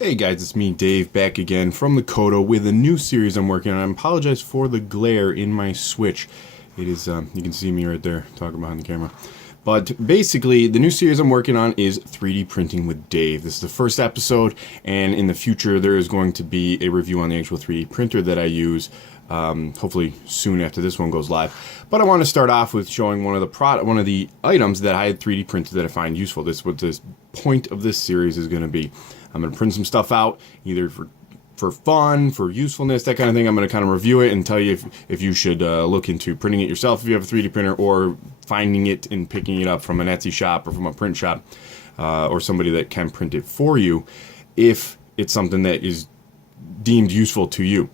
Hey guys, it's me, Dave, back again from the Kodo with a new series I'm working on. I apologize for the glare in my Switch. It is, you can see me right there talking behind the camera. But basically, the new series I'm working on is 3D printing with Dave. This is the first episode, and in the future there is going to be a review on the actual 3D printer that I use, hopefully soon after this one goes live. But I want to start off with showing one of the items that I had 3D printed that I find useful. This is what this point of this series is going to be. I'm going to print some stuff out, either for fun, for usefulness, that kind of thing. I'm going to kind of review it and tell you if you should look into printing it yourself if you have a 3D printer, or finding it and picking it up from an Etsy shop or from a print shop, or somebody that can print it for you if it's something that is deemed useful to you.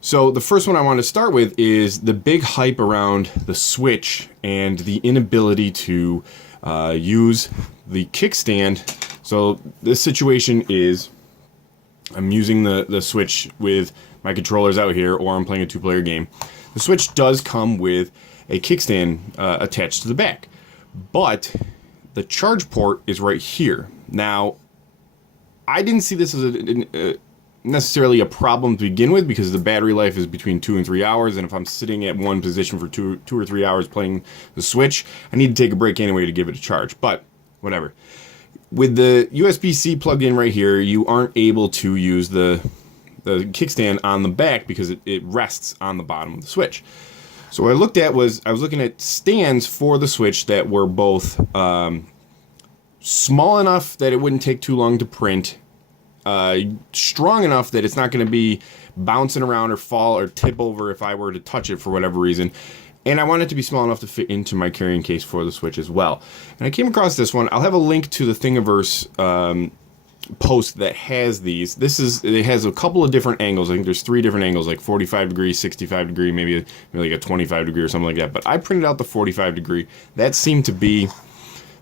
So the first one I want to start with is the big hype around the Switch and the inability to use the kickstand. So this situation is I'm using the Switch with my controllers out here, or I'm playing a two-player game. The Switch does come with a kickstand attached to the back, but the charge port is right here. Now, I didn't see this as necessarily a problem to begin with, because the battery life is between 2 and 3 hours, and if I'm sitting at one position for two or 3 hours playing the Switch, I need to take a break anyway to give it a charge, but whatever. With the USB-C plugged in right here, you aren't able to use the kickstand on the back because it rests on the bottom of the Switch. So what I looked at was, I was looking at stands for the Switch that were both small enough that it wouldn't take too long to print, strong enough that it's not going to be bouncing around or fall or tip over if I were to touch it for whatever reason. And I want it to be small enough to fit into my carrying case for the Switch as well. And I came across this one. I'll have a link to the Thingiverse post that has these. It has a couple of different angles. I think there's 3 different angles, like 45 degree, 65 degree, maybe like a 25 degree or something like that. But I printed out the 45 degree. That seemed to be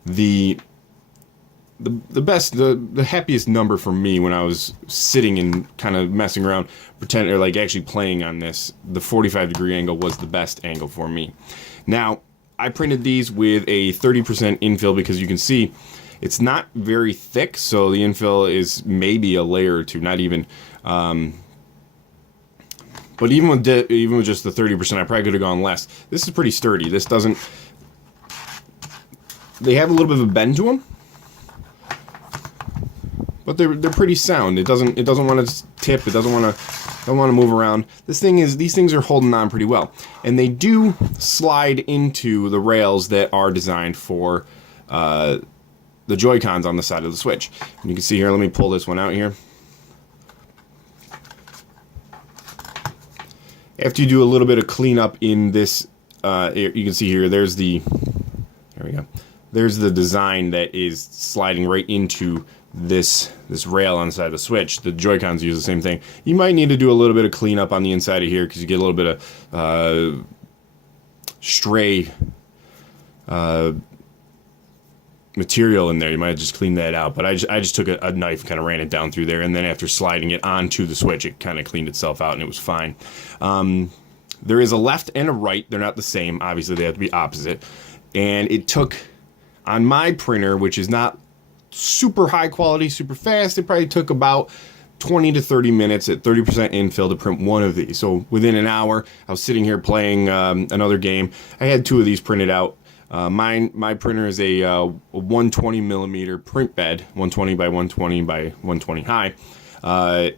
the best, the happiest number for me when I was sitting and kind of messing around, pretending, or like actually playing on this. The 45 degree angle was the best angle for me. Now, I printed these with a 30% infill, because you can see it's not very thick, so the infill is maybe a layer or two, not even. But even with just the 30%, I probably could have gone less. This is pretty sturdy. This doesn't. They have a little bit of a bend to them, but they're pretty sound. It doesn't want to tip. It don't want to move around. These things are holding on pretty well, and they do slide into the rails that are designed for the Joy-Cons on the side of the Switch. And you can see here. Let me pull this one out here. After you do a little bit of cleanup in this, you can see here. There we go. There's the design that is sliding right into this rail on the side of the Switch. The Joy-Cons use the same thing. You might need to do a little bit of cleanup on the inside of here, because you get a little bit of stray material in there. You might just clean that out. But I just took a knife and kind of ran it down through there, and then after sliding it onto the Switch, it kind of cleaned itself out, and it was fine. There is a left and a right. They're not the same. Obviously, they have to be opposite. And it took, on my printer, which is not super high quality, super fast, it probably took about 20 to 30 minutes at 30% infill to print one of these. So within an hour, I was sitting here playing another game. I had 2 of these printed out. My printer is a 120 millimeter print bed, 120 by 120 by 120 high,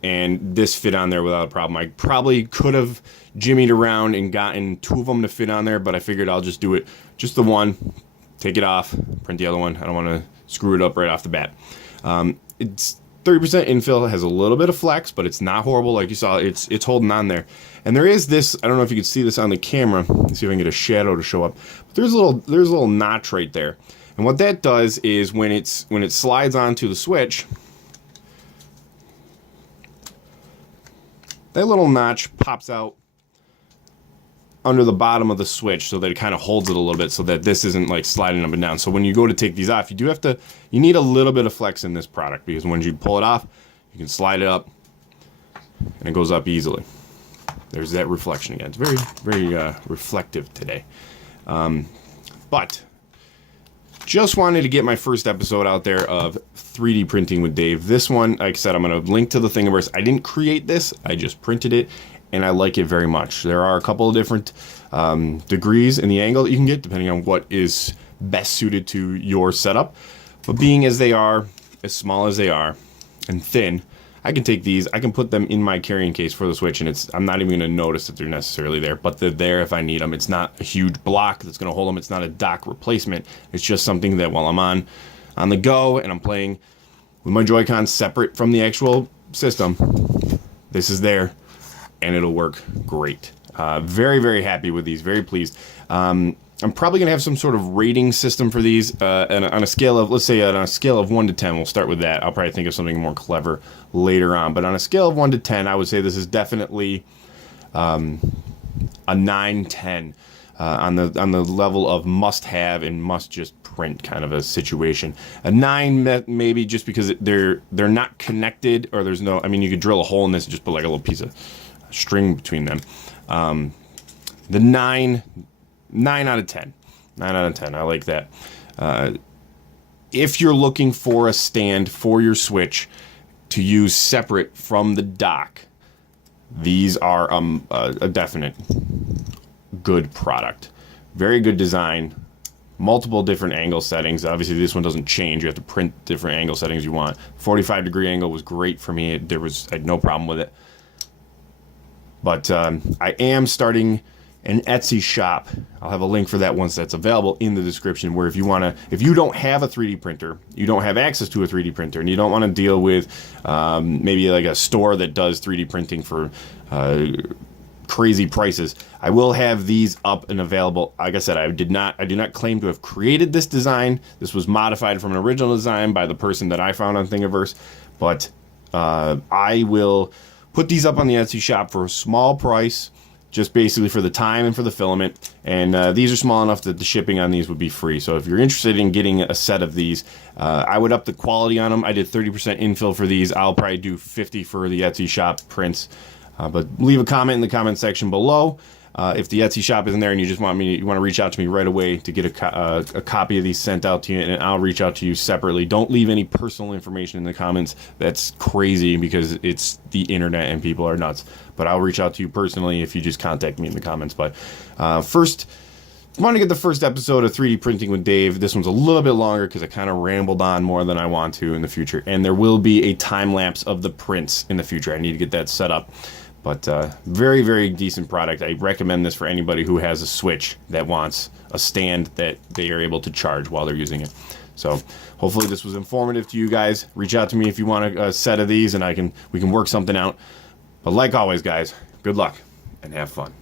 and this fit on there without a problem. I probably could have jimmied around and gotten 2 of them to fit on there, but I figured I'll just do it, just the one, take it off, print the other one. I don't want to screw it up right off the bat. It's 30% infill. It has a little bit of flex, but it's not horrible. Like you saw, it's holding on there. And there is this, I don't know if you can see this on the camera. Let's see if I can get a shadow to show up. But there's a little notch right there. And what that does is when it slides onto the Switch, that little notch pops out under the bottom of the Switch, so that it kind of holds it a little bit, so that this isn't like sliding up and down. So when you go to take these off, you need a little bit of flex in this product, because when you pull it off, you can slide it up and it goes up easily. There's that reflection again. It's very, very reflective today. But just wanted to get my first episode out there of 3D printing with Dave. This one, like I said, I'm going to link to the Thingiverse. I didn't create this, I just printed it, and I like it very much. There are a couple of different degrees in the angle that you can get, depending on what is best suited to your setup. But being as they are, as small as they are, and thin, I can take these, I can put them in my carrying case for the Switch, and I'm not even going to notice that they're necessarily there, but they're there if I need them. It's not a huge block that's going to hold them. It's not a dock replacement. It's just something that while I'm on the go and I'm playing with my Joy-Cons separate from the actual system, this is there, and it'll work great. Very, very happy with these, very pleased. I'm probably going to have some sort of rating system for these and on a scale of, let's say on a scale of 1 to 10, we'll start with that. I'll probably think of something more clever later on. But on a scale of 1 to 10, I would say this is definitely a 9-10 on the level of must-have and must-just print kind of a situation. A 9 maybe just because they're not connected, or there's no, I mean, you could drill a hole in this and just put like a little piece of string between them. The 9 out of 10. 9 out of 10. I like that. If you're looking for a stand for your Switch to use separate from the dock, these are a definite good product. Very good design. Multiple different angle settings. Obviously, this one doesn't change. You have to print different angle settings you want. 45-degree angle was great for me. I had no problem with it. But I am starting an Etsy shop. I'll have a link for that once that's available in the description, where if you don't have a 3D printer, you don't have access to a 3D printer, and you don't want to deal with maybe like a store that does 3D printing for crazy prices, I will have these up and available. Like I said, I do not claim to have created this design. This was modified from an original design by the person that I found on Thingiverse, but I will put these up on the Etsy shop for a small price, just basically for the time and for the filament. And these are small enough that the shipping on these would be free. So if you're interested in getting a set of these, I would up the quality on them. I did 30% infill for these. I'll probably do 50 for the Etsy shop prints. But leave a comment in the comment section below. If the Etsy shop isn't there and you just want to reach out to me right away to get a copy of these sent out to you, and I'll reach out to you separately. Don't leave any personal information in the comments. That's crazy because it's the internet and people are nuts. But I'll reach out to you personally if you just contact me in the comments. But first, I want to get the first episode of 3D Printing with Dave. This one's a little bit longer because I kind of rambled on more than I want to in the future. And there will be a time lapse of the prints in the future. I need to get that set up. But very, very decent product. I recommend this for anybody who has a Switch that wants a stand that they are able to charge while they're using it. So hopefully this was informative to you guys. Reach out to me if you want a set of these, and we can work something out. But like always, guys, good luck and have fun.